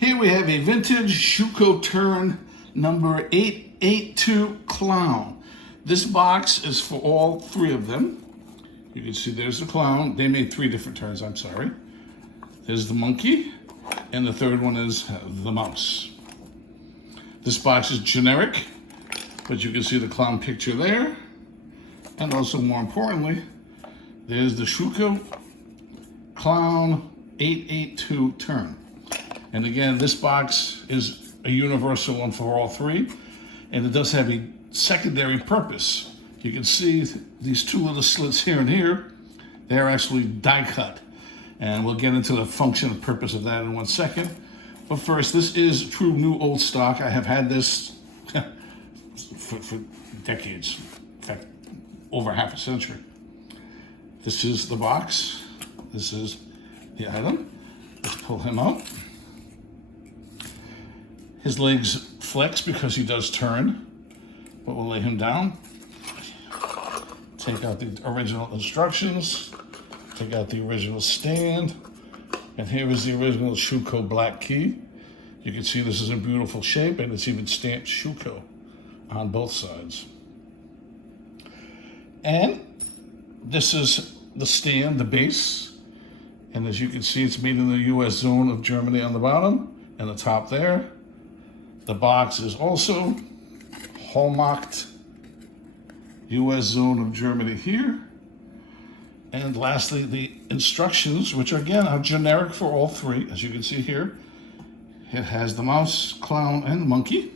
Here we have a vintage Schuco turn number 882 clown. This box is for all three of them. You can see there's the clown. They made three different turns, I'm sorry. There's the monkey, and the third one is the mouse. This box is generic, but you can see the clown picture there. And also, more importantly, there's the Schuco clown 882 turn. And again, this box is a universal one for all three, and it does have a secondary purpose. You can see these two little slits here and here, they're actually die cut. And we'll get into the function and purpose of that in 1 second. But first, this is true new old stock. I have had this for decades, in fact, over half a century. This is the box. This is the item. Let's pull him out. His legs flex because he does turn, but we'll lay him down. Take out the original instructions, take out the original stand, and here is the original Schuco black key. You can see this is in beautiful shape, and it's even stamped Schuco on both sides. And this is the stand, the base, and as you can see, it's made in the US zone of Germany on the bottom, and the top there. The box is also hallmarked US zone of Germany here. And lastly, the instructions, which again are generic for all three, as you can see here. It has the mouse, clown, and monkey.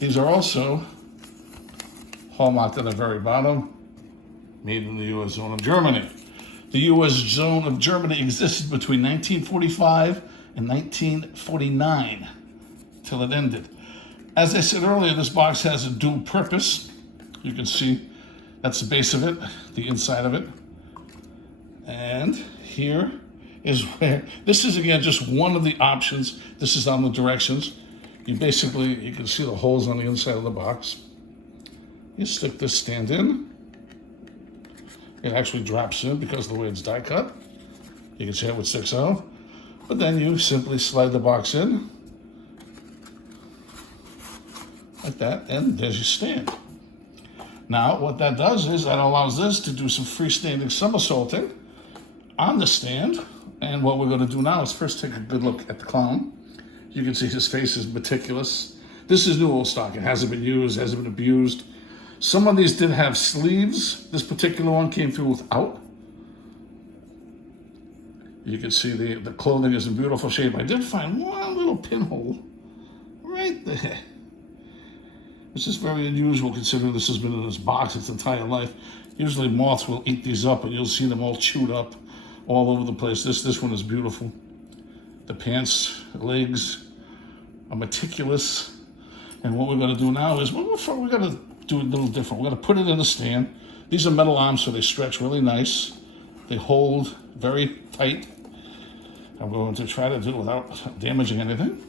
These are also hallmarked at the very bottom, made in the US zone of Germany. The US zone of Germany existed between 1945 and 1949. Till it ended. As I said earlier, this box has a dual purpose. You can see that's the base of it, the inside of it. And here is where, this is again just one of the options. This is on the directions. You can see the holes on the inside of the box. You stick this stand in. It actually drops in because of the way it's die cut. You can see how it sticks out. But then you simply slide the box in. Like that, and there's your stand. Now, what that does is that allows this to do some freestanding somersaulting on the stand. And what we're going to do now is first take a good look at the clown. You can see his face is meticulous. This is new old stock. It hasn't been used, hasn't been abused. Some of these did have sleeves. This particular one came through without. You can see the clothing is in beautiful shape. I did find one little pinhole right there. This is very unusual considering this has been in this box its entire life. Usually moths will eat these up and you'll see them all chewed up all over the place. This one is beautiful. The pants, legs are meticulous. And what we're gonna do now is, we're gonna do it a little different. We're gonna put it in a stand. These are metal arms, so they stretch really nice. They hold very tight. I'm going to try to do it without damaging anything.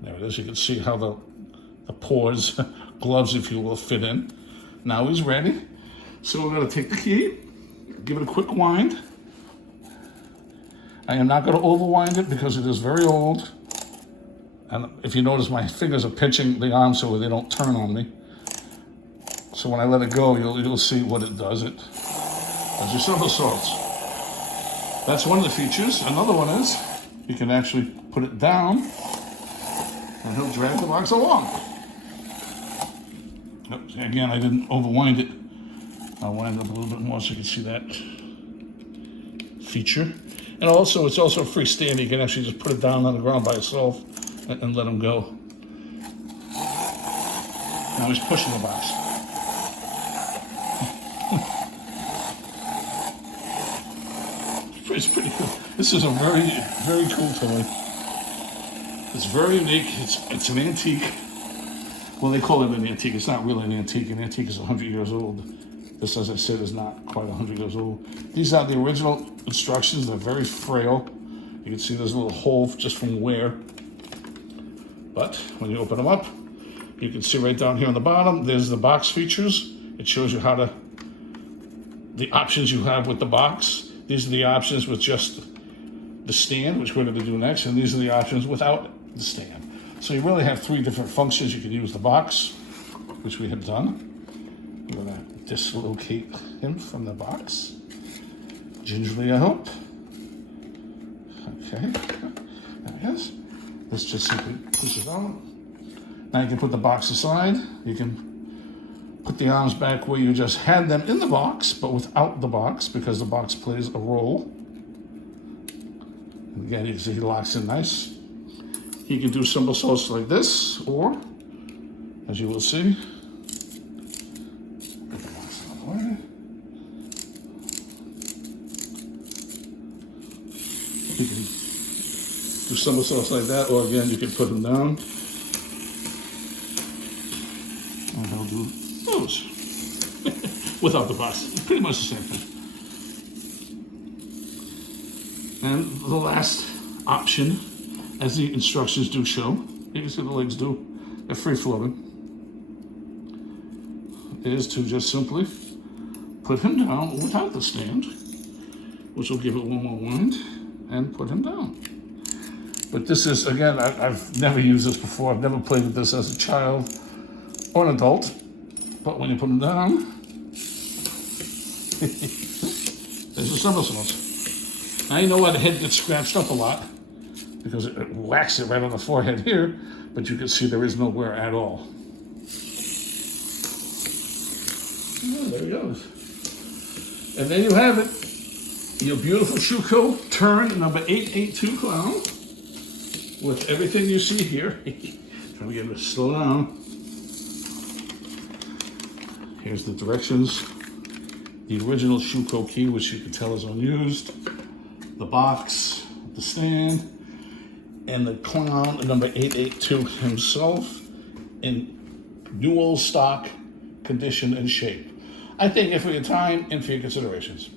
There it is, you can see how the paws, gloves if you will, fit in. Now he's ready. So we're gonna take the key, give it a quick wind. I am not gonna overwind it because it is very old. And if you notice, my fingers are pinching the arm so they don't turn on me. So when I let it go, you'll see what it does. It does your somersaults. That's one of the features. Another one is you can actually put it down and he'll drag the box along. Again, I didn't overwind it. I'll wind up a little bit more so you can see that feature. And also, it's also freestanding. You can actually just put it down on the ground by itself and let him go. Now he's pushing the box. It's pretty cool. This is a very, very cool toy. It's very unique. It's an antique. Well, they call it an antique. It's not really an antique. An antique is 100 years old. This, as I said, is not quite 100 years old. These are the original instructions. They're very frail. You can see there's a little hole just from wear. But when you open them up, you can see right down here on the bottom, there's the box features. It shows you how to, the options you have with the box. These are the options with just the stand, which we're going to do next, and these are the options without the stand. So you really have three different functions. You can use the box, which we have done. We're going to dislocate him from the box. Gingerly, I hope. Okay, there he is. Let's just simply push it on. Now you can put the box aside. You can put the arms back where you just had them in the box, but without the box, because the box plays a role. And again, you can see he locks in nice. He can do somersaults like this, or, as you will see, put the box out of the way. You can do somersaults like that, or again, you can put him down. And he'll do those. Without the box. It's pretty much the same thing. And the last option, as the instructions do show, you can see the legs do, they're free floating, is to just simply put him down without the stand, which will give it one more wind, and put him down. But this is, again, I've never used this before. I've never played with this as a child or an adult. But when you put him down, there's a somersault. Now you know why the head gets scratched up a lot, because it whacks it right on the forehead here, but you can see there is no wear at all. Oh, there he goes. And there you have it. Your beautiful Schuco turn number 882 clown with everything you see here. Trying to get him to slow down. Here's the directions. The original Schuco key, which you can tell is unused. The box, the stand, and the clown number 882 himself in dual stock condition and shape. I thank you for your time and for your considerations.